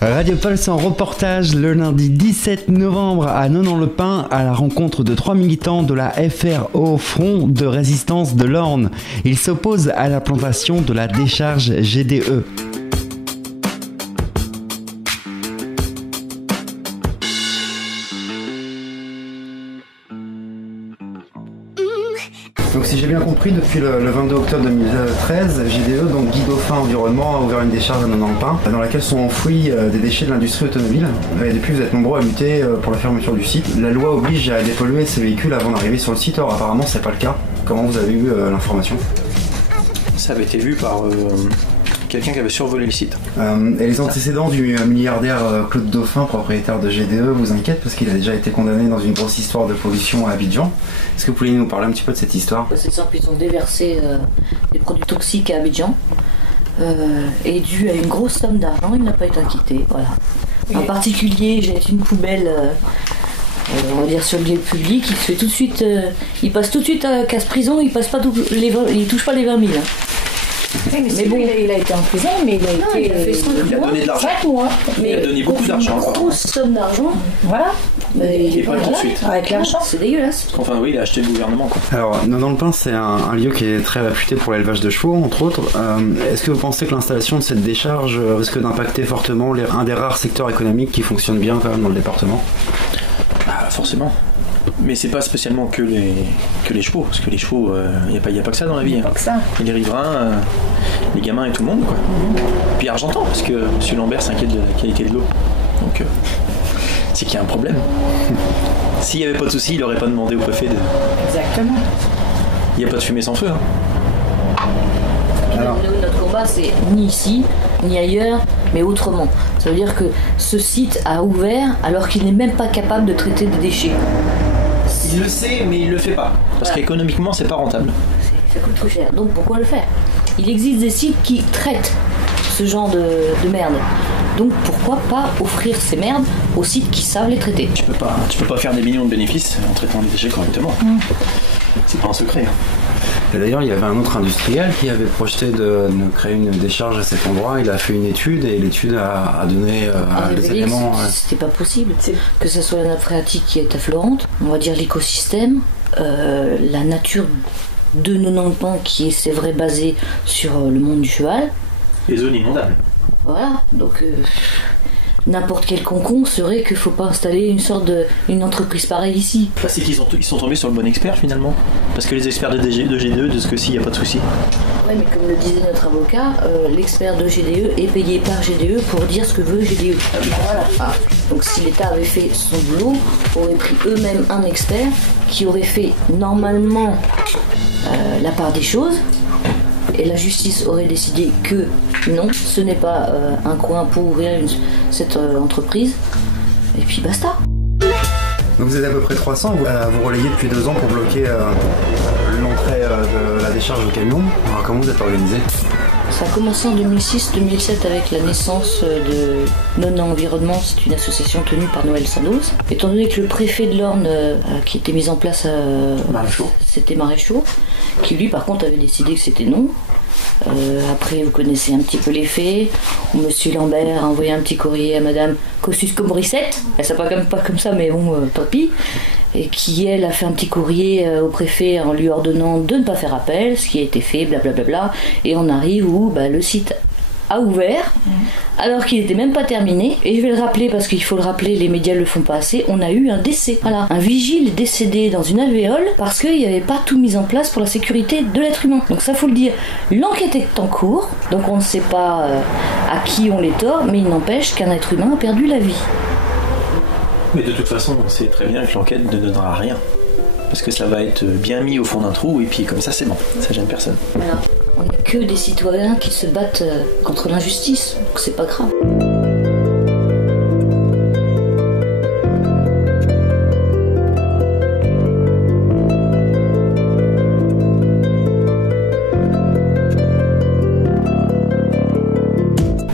Radio Pulse en reportage le lundi 17 novembre à Nonant-le-Pin à la rencontre de 3 militants de la FRO Front de Résistance de l'Orne. Ils s'opposent à la plantation de la décharge GDE. Donc si j'ai bien compris, depuis le 22 octobre 2013, GDE, donc Guy Dauphin Environnement, a ouvert une décharge à Nonant-le-Pin dans laquelle sont enfouis des déchets de l'industrie automobile. Et depuis, vous êtes nombreux à lutter pour la fermeture du site. La loi oblige à dépolluer ces véhicules avant d'arriver sur le site, or apparemment c'est pas le cas. Comment vous avez eu l'information ? Ça avait été vu par quelqu'un qui avait survolé le site. Et les antécédents du milliardaire Claude Dauphin, propriétaire de GDE, vous inquiètent parce qu'il a déjà été condamné dans une grosse histoire de pollution à Abidjan. Est-ce que vous pouvez nous parler un petit peu de cette histoire ? C'est simple, ils ont déversé des produits toxiques à Abidjan et dû à une grosse somme d'argent, il n'a pas été acquitté. Voilà. En particulier, j'ai une poubelle, on va dire sur le lieu public, il se fait tout de suite, il passe tout de suite à casse-prison, il touche pas les 20 000. Oui, mais bon, il a été en prison, mais il a donné de l'argent. 5 mois. Il a donné beaucoup d'argent. Une grosse somme d'argent. Voilà. Il est pas tout de suite. Avec l'argent. C'est dégueulasse. Enfin oui, il a acheté le gouvernement quoi. Alors, Nonant-le-Pin, c'est un lieu qui est très réputé pour l'élevage de chevaux, entre autres. Est-ce que vous pensez que l'installation de cette décharge risque d'impacter fortement un des rares secteurs économiques qui fonctionne bien quand même dans le département ? Ah, forcément. Mais c'est pas spécialement que les chevaux, parce que les chevaux, il n'y a pas que ça dans la vie. Pas que ça. Et les riverains, les gamins et tout le monde quoi. Puis Argentan, parce que M. Lambert s'inquiète de la qualité de l'eau. Donc c'est qu'il y a un problème. S'il n'y avait pas de souci, il n'aurait pas demandé au préfet de... Exactement. Il n'y a pas de fumée sans feu. Hein. Alors. Notre combat, c'est ni ici, ni ailleurs, mais autrement. Ça veut dire que ce site a ouvert alors qu'il n'est même pas capable de traiter des déchets. Il le sait, mais il le fait pas. Parce qu'économiquement, c'est pas rentable. Ça coûte trop cher. Donc pourquoi le faire ? Il existe des sites qui traitent ce genre de merde. Donc pourquoi pas offrir ces merdes aux sites qui savent les traiter ? Tu peux pas faire des millions de bénéfices en traitant les déchets correctement. C'est pas un secret. Et d'ailleurs, il y avait un autre industriel qui avait projeté de créer une décharge à cet endroit. Il a fait une étude et l'étude a donné des éléments. C'était pas possible. Que ce soit la nappe phréatique qui est affleurante, on va dire l'écosystème, la nature de Nonant-le-Pin qui est, c'est vrai, basée sur le monde du cheval. Les zones inondables. Voilà, donc n'importe quel concon serait qu'il faut pas installer une entreprise pareille ici. C'est qu'ils sont tombés sur le bon expert finalement. Parce que les experts de GDE disent que s'il n'y a pas de souci. Oui, mais comme le disait notre avocat, l'expert de GDE est payé par GDE pour dire ce que veut GDE. Voilà. Ah. Donc si l'État avait fait son boulot, aurait pris eux-mêmes un expert qui aurait fait normalement la part des choses. Et la justice aurait décidé que non, ce n'est pas un coin pour ouvrir cette entreprise. Et puis basta. Donc vous êtes à peu près 300, vous relayez depuis 2 ans pour bloquer l'entrée de la décharge au camion. Alors comment vous êtes organisé ? Ça a commencé en 2006-2007 avec la naissance de Nonant Environnement. C'est une association tenue par Noël Sandoz. Étant donné que le préfet de l'Orne qui était mis en place, c'était Maréchaux, qui lui par contre avait décidé que c'était non. Après vous connaissez un petit peu les faits. Monsieur Lambert a envoyé un petit courrier à Madame Kosciusko-Morizet. Elle s'appelle pas comme ça, mais bon, tant pis. Et qui, elle, a fait un petit courrier au préfet en lui ordonnant de ne pas faire appel, ce qui a été fait, blablabla. Et on arrive où le site a ouvert, alors qu'il n'était même pas terminé. Et je vais le rappeler, parce qu'il faut le rappeler, les médias ne le font pas assez, on a eu un décès. Voilà, un vigile est décédé dans une alvéole parce qu'il n'y avait pas tout mis en place pour la sécurité de l'être humain. Donc ça, faut le dire. L'enquête est en cours, donc on ne sait pas à qui on les tord, mais il n'empêche qu'un être humain a perdu la vie. Mais de toute façon, on sait très bien que l'enquête ne donnera rien. Parce que ça va être bien mis au fond d'un trou, et puis comme ça, c'est bon. Ça gêne personne. Voilà. On n'est que des citoyens qui se battent contre l'injustice, donc c'est pas grave.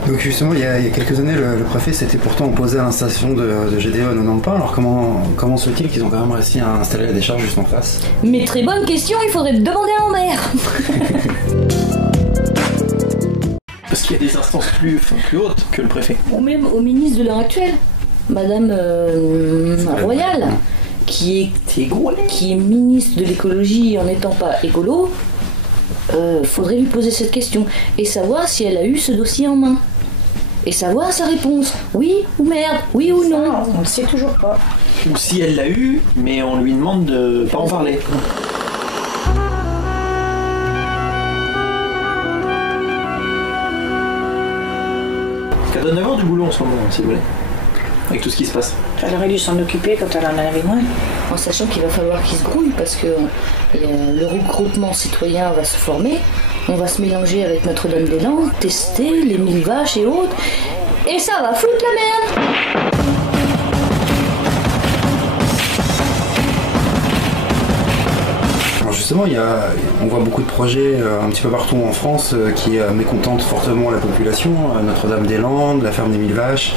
Donc justement, il y a quelques années, le préfet s'était pourtant opposé à l'installation de GDE à Nonant-le-Pin. Alors comment se fait-il qu'ils ont quand même réussi à installer la décharge juste en face ? Mais très bonne question, il faudrait demander à Lambert. Parce qu'il y a des instances plus hautes que le préfet. Ou même au ministre de l'heure actuelle, Madame Royal, qui est ministre de l'écologie en n'étant pas écolo. Faudrait lui poser cette question et savoir si elle a eu ce dossier en main. Et savoir sa réponse, oui ou merde, oui ou non. On ne sait toujours pas. Ou si elle l'a eu, mais on lui demande de pas en parler. Elle doit en avoir du boulot en ce moment, si vous voulez. Avec tout ce qui se passe. Elle aurait dû s'en occuper quand elle en avait moins. En sachant qu'il va falloir qu'il se grouille parce que le regroupement citoyen va se former. On va se mélanger avec Notre-Dame-des-Landes, tester les 1000 vaches et autres. Et ça va foutre la merde. Alors justement, on voit beaucoup de projets un petit peu partout en France qui mécontentent fortement la population. Notre-Dame-des-Landes, la ferme des 1000 vaches,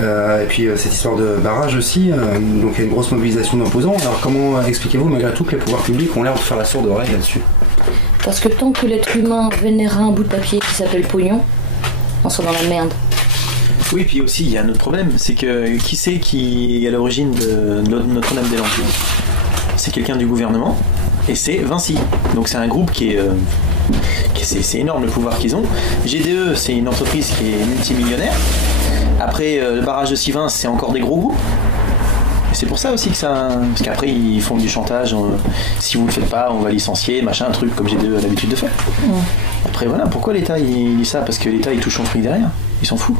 et puis cette histoire de barrage aussi. Donc il y a une grosse mobilisation d'opposants. Alors comment expliquez-vous malgré tout que les pouvoirs publics ont l'air de faire la sourde oreille là-dessus? Parce que tant que l'être humain vénérera un bout de papier qui s'appelle pognon, on sera dans la merde. Oui, puis aussi il y a un autre problème, c'est que qui est à l'origine de Notre-Dame-des-Landes? C'est quelqu'un du gouvernement, et c'est Vinci. Donc c'est un groupe c'est énorme le pouvoir qu'ils ont. GDE, c'est une entreprise qui est multimillionnaire. Après, le barrage de Sivins, c'est encore des gros groupes. C'est pour ça aussi que ça... Parce qu'après, ils font du chantage. Si vous le faites pas, on va licencier, machin, un truc comme GDE a l'habitude de faire. Après, voilà, pourquoi l'État, il dit ça? Parce que l'État, il touche son fric derrière. Il s'en fout.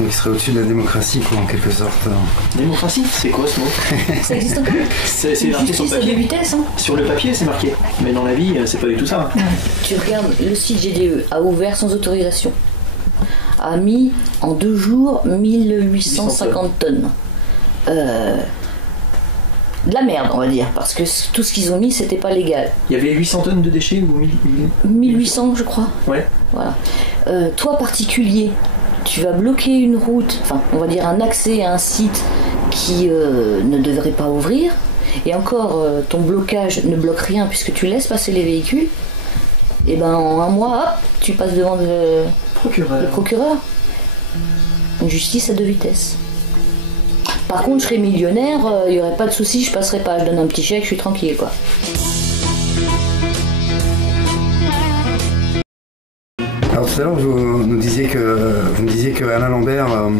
Il serait au-dessus de la démocratie, quoi, en quelque sorte. Démocratie? C'est quoi ce mot? Ça existe encore? C'est marqué sur le papier. À deux vitesses, hein. Sur le papier, c'est marqué. Mais dans la vie, c'est pas du tout ça. Tu regardes, le site GDE a ouvert sans autorisation. A mis en 2 jours 1850 tonnes. De la merde, on va dire, parce que tout ce qu'ils ont mis, c'était pas légal. Il y avait 800 tonnes de déchets ou 1800, je crois. Ouais. Voilà. Toi, particulier, tu vas bloquer une route, enfin, on va dire un accès à un site qui ne devrait pas ouvrir, et encore, ton blocage ne bloque rien puisque tu laisses passer les véhicules, et ben en un mois, hop, tu passes devant le procureur. Une justice à 2 vitesses. Par contre, je serais millionnaire, il n'y aurait pas de souci, je passerai pas, je donne un petit chèque, je suis tranquille, quoi. Alors tout à l'heure, vous me disiez que Alain Lambert a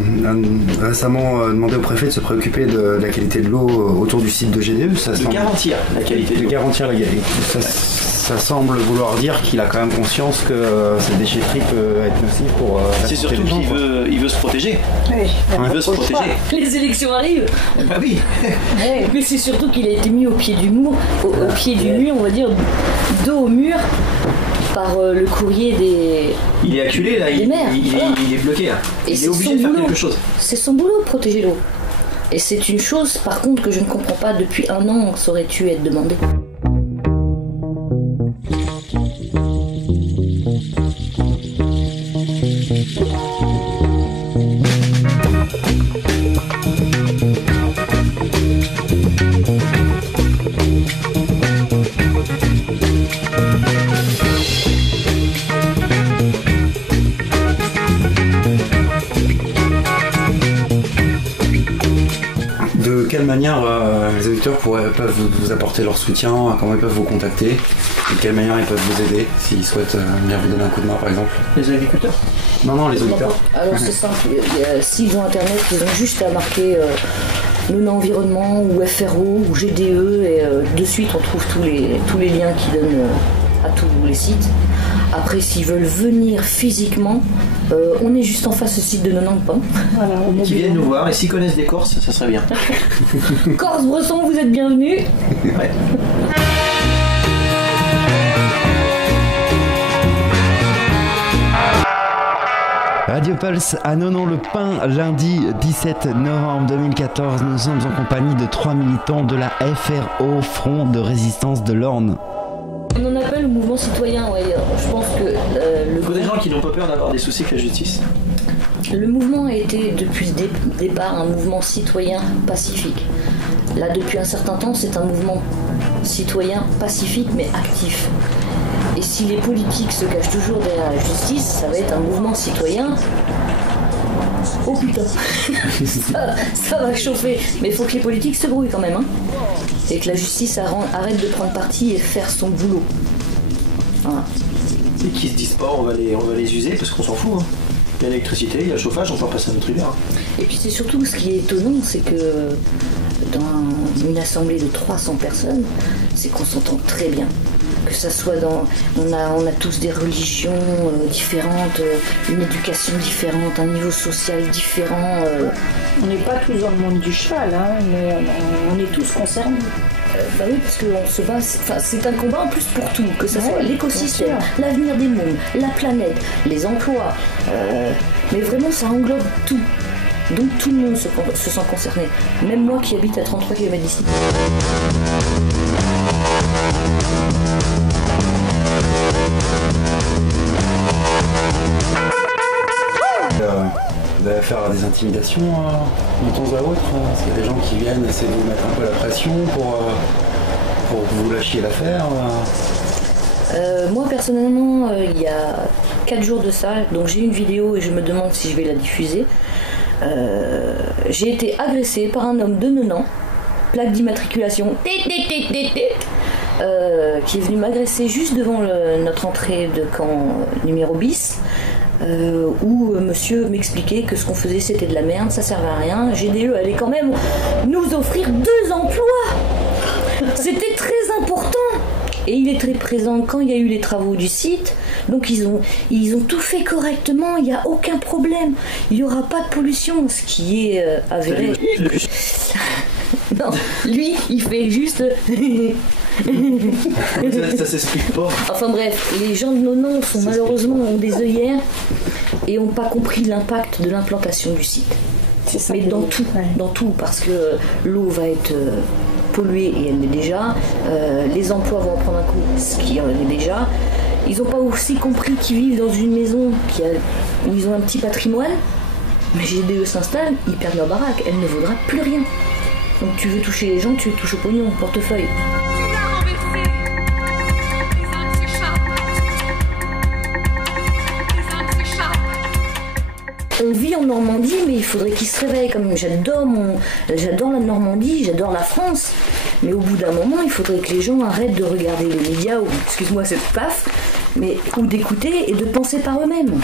récemment demandé au préfet de se préoccuper de la qualité de l'eau autour du site de GDE. Garantir la qualité de l'eau. Garantir la qualité. Ça semble vouloir dire qu'il a quand même conscience que cette déchetterie peut être nocive pour c'est surtout qu'il veut se protéger. Oui, il veut se protéger. Les élections arrivent. Ah oui. Mais c'est surtout qu'il a été mis au pied du mur, au pied du mur, on va dire, dos au mur, par le courrier des... Il est acculé là, il est bloqué là. Et il est obligé de faire quelque chose. C'est son boulot de protéger l'eau. Et c'est une chose par contre que je ne comprends pas depuis 1 an, ça aurait dû être demandé. De quelle manière les auditeurs peuvent vous apporter leur soutien, comment ils peuvent vous contacter, de quelle manière ils peuvent vous aider s'ils souhaitent venir vous donner un coup de main par exemple? Les agriculteurs? Non, les auditeurs. Alors c'est simple, s'ils ont internet, ils ont juste à marquer Nona Environnement ou FRO ou GDE et de suite on trouve tous les liens qui donnent à tous les sites. Après s'ils veulent venir physiquement, on est juste en face du site de Nonanpan. Voilà, qui viennent nous voir et s'ils connaissent des Corses, ça serait bien. Corse-Bresson, vous êtes bienvenus. Ouais. Radio Pulse à Nonon-le-Pin, lundi 17 novembre 2014. Nous sommes en compagnie de 3 militants de la FRO, Front de Résistance de l'Orne. On en appelle le mouvement citoyen, ouais. Je pense que il faut des gens qui n'ont pas peur d'avoir des soucis avec la justice. Le mouvement a été depuis le départ un mouvement citoyen pacifique. Là, depuis un certain temps, c'est un mouvement citoyen pacifique mais actif. Et si les politiques se cachent toujours derrière la justice, ça va être un mouvement citoyen. Oh putain, ça va chauffer. Mais il faut que les politiques se brouillent quand même. Hein. Et que la justice arrête de prendre parti et faire son boulot. Voilà. Et qui se disent pas, on va les user parce qu'on s'en fout. Hein. Il y a l'électricité, il y a le chauffage, on peut passer à notre hiver. Et puis c'est surtout ce qui est étonnant, c'est que dans une assemblée de 300 personnes, c'est qu'on s'entend très bien. Que ça soit dans... On a tous des religions différentes, une éducation différente, un niveau social différent. On n'est pas tous dans le monde du cheval, hein, mais on est tous concernés. Bah oui, parce qu'on se bat, c'est un combat en plus pour tout, que ce soit l'écosystème, l'avenir des mondes, la planète, les emplois, mais vraiment ça englobe tout. Donc tout le monde se sent concerné, même moi qui habite à 33 km d'ici. Vous allez faire des intimidations de temps à autre, parce qu'il y a des gens qui viennent essayer de vous mettre un peu la pression pour que vous lâchiez l'affaire. Moi personnellement, il y a 4 jours de ça, donc j'ai une vidéo et je me demande si je vais la diffuser. J'ai été agressée par un homme de 9 ans, plaque d'immatriculation, qui est venu m'agresser juste devant notre entrée de camp numéro bis. Où monsieur m'expliquait que ce qu'on faisait c'était de la merde, ça servait à rien. GDE allait quand même nous offrir 2 emplois. C'était très important. Et il est très présent quand il y a eu les travaux du site. Donc ils ont tout fait correctement, il n'y a aucun problème. Il n'y aura pas de pollution, ce qui est avéré. Non, lui, il fait juste... Ça s'explique pas. Enfin bref, les gens de Nonon sont malheureusement ont des œillères et n'ont pas compris l'impact de l'implantation du site. Mais dans tout, parce que l'eau va être polluée et elle l'est déjà, les emplois vont en prendre un coup, ce qui en est déjà. Ils n'ont pas aussi compris qu'ils vivent dans une maison où ils ont un petit patrimoine, mais GDE s'installe, ils perdent leur baraque, elle ne vaudra plus rien. Donc tu veux toucher les gens, tu les touches au pognon, au portefeuille. On vit en Normandie, mais il faudrait qu'ils se réveillent. Comme j'adore la Normandie, j'adore la France. Mais au bout d'un moment, il faudrait que les gens arrêtent de regarder les médias, ou excuse-moi cette paf, ou d'écouter et de penser par eux-mêmes.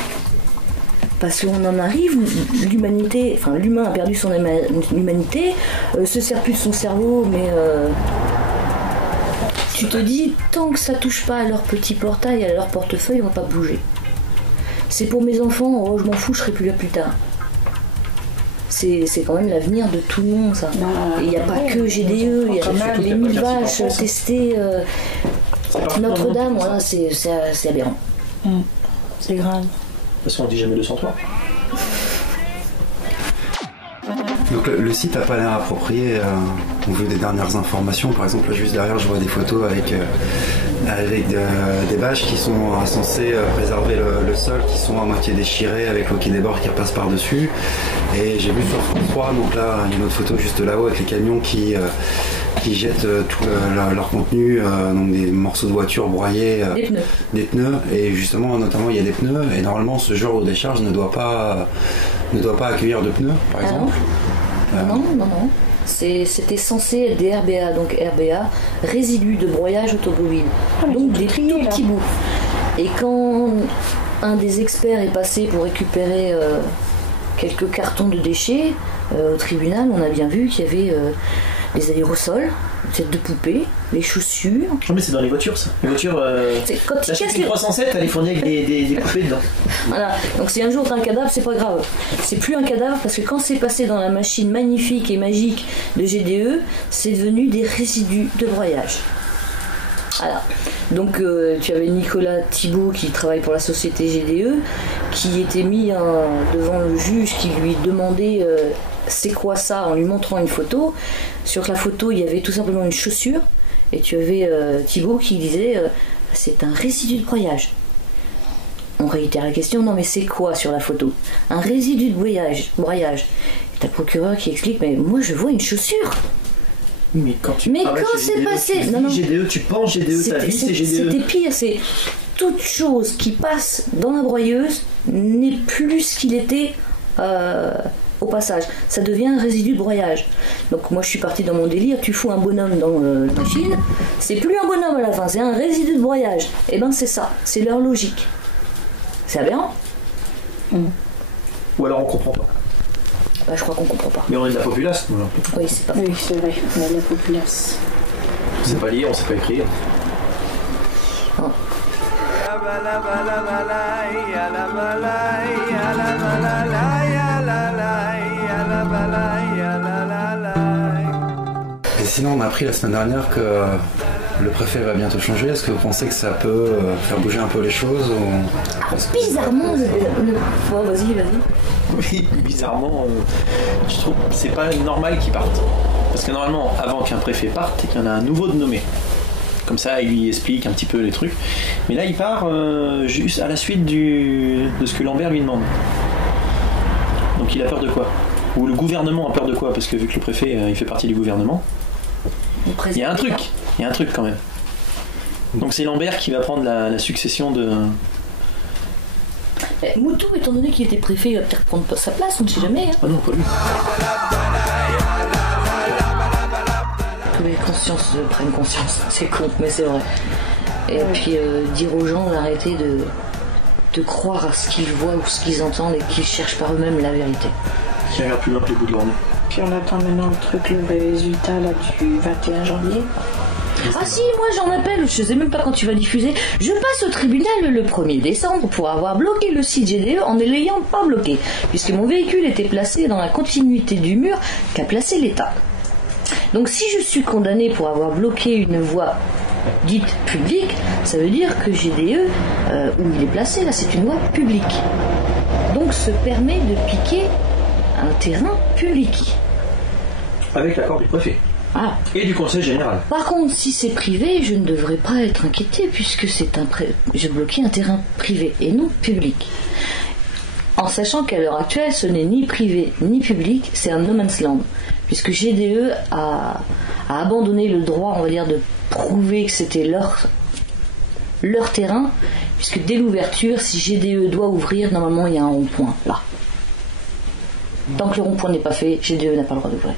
Parce qu'on en arrive, l'humain a perdu son humanité, se sert plus de son cerveau, mais tu te dis, tant que ça touche pas à leur petit portail, à leur portefeuille, on va pas bouger. C'est pour mes enfants, oh, je m'en fous, je serai plus là plus tard. C'est quand même l'avenir de tout le monde, ça. Et il n'y a pas que GDE, il y a les 1000 vaches testées, Notre-Dame, voilà, c'est aberrant. C'est grave. De toute façon, on dit jamais 203. Donc le site n'a pas l'air approprié au vu des dernières informations. Par exemple, là, juste derrière, je vois des photos avec des bâches qui sont censées préserver le sol, qui sont à moitié déchirées avec l'eau qui déborde, qui repasse par-dessus. Et j'ai vu sur France 3, donc là, il y a une autre photo juste là-haut avec les camions qui jettent tout leur contenu, donc des morceaux de voiture broyés, des pneus. Et justement, notamment, il y a des pneus. Et normalement, ce genre de décharge ne doit pas accueillir de pneus, par exemple. Non. C'était censé être des RBA, donc RBA, résidus de broyage automobile. Donc des tout petits bouts. Et quand un des experts est passé pour récupérer quelques cartons de déchets au tribunal, on a bien vu qu'il y avait les aérosols, les têtes de poupée, les chaussures. Non mais c'est dans les voitures ça. Les voitures, la Chevy 307, elle est fournie avec des poupées dedans. Voilà, donc si un jour t'as un cadavre, c'est pas grave. C'est plus un cadavre parce que quand c'est passé dans la machine magnifique et magique de GDE, c'est devenu des résidus de broyage. Voilà. Donc tu avais Nicolas Thibault qui travaille pour la société GDE, qui était mis devant le juge qui lui demandait c'est quoi ça en lui montrant une photo. Sur la photo il y avait tout simplement une chaussure et tu avais Thibault qui disait c'est un résidu de broyage. On réitère la question, non mais c'est quoi sur la photo? Un résidu de broyage. Et t'as le procureur qui explique, mais moi je vois une chaussure. Mais quand tu Mais travailles quand chez c'est GDE, passé- tu non, non. vis GDE, tu penses GDE, ta vie c'est GDE. C'était pire, c'est toute chose qui passe dans la broyeuse n'est plus ce qu'il était au passage. Ça devient un résidu de broyage. Donc moi je suis partie dans mon délire, tu fous un bonhomme dans la machine, c'est plus un bonhomme à la fin, c'est un résidu de broyage. Et ben c'est ça, c'est leur logique. C'est aberrant. Ou alors on comprend pas. Bah, je crois qu'on comprend pas. Mais on est de la populace, nous. Oui, c'est pas Oui, c'est vrai, on a la populace. On sait pas lire, on sait pas écrire. Et sinon, on a appris la semaine dernière que le préfet va bientôt changer. Est-ce que vous pensez que ça peut faire bouger un peu les choses ou... Bizarrement, Oh, vas-y. Oui, bizarrement, je trouve que c'est pas normal qu'il parte. Parce que normalement, avant qu'un préfet parte, il y en a un nouveau de nommé. Comme ça, il lui explique un petit peu les trucs. Mais là, il part juste à la suite de ce que Lambert lui demande. Donc il a peur de quoi? Ou le gouvernement a peur de quoi? Parce que vu que le préfet, il fait partie du gouvernement, il y a un truc quand même. Donc c'est Lambert qui va prendre la succession de... Moutou, étant donné qu'il était préfet, il va peut-être prendre sa place, on ne sait jamais. Hein. Ah non, pas lui. Que les consciences prennent conscience. C'est con, mais c'est vrai. Et puis dire aux gens d'arrêter de croire à ce qu'ils voient ou ce qu'ils entendent et qu'ils cherchent par eux-mêmes la vérité. Qui regarde plus loin que les bouts de leur nez. Puis on attend maintenant le résultat là, du 21 janvier. Ah si, moi j'en appelle, je sais même pas quand tu vas diffuser. Je passe au tribunal le 1er décembre pour avoir bloqué le site GDE en ne l'ayant pas bloqué, puisque mon véhicule était placé dans la continuité du mur qu'a placé l'État. Donc si je suis condamné pour avoir bloqué une voie dite publique, ça veut dire que GDE, où il est placé, là c'est une voie publique. Donc se permet de piquer un terrain public. Avec l'accord du préfet. Ah. Et du conseil général. Par contre, si c'est privé, je ne devrais pas être inquiété puisque je bloquais un terrain privé et non public. En sachant qu'à l'heure actuelle, ce n'est ni privé ni public, c'est un no man's land. Puisque GDE a abandonné le droit, on va dire, de prouver que c'était leur terrain, puisque dès l'ouverture, si GDE doit ouvrir, normalement il y a un rond-point là. Tant que le rond-point n'est pas fait, GDE n'a pas le droit d'ouvrir.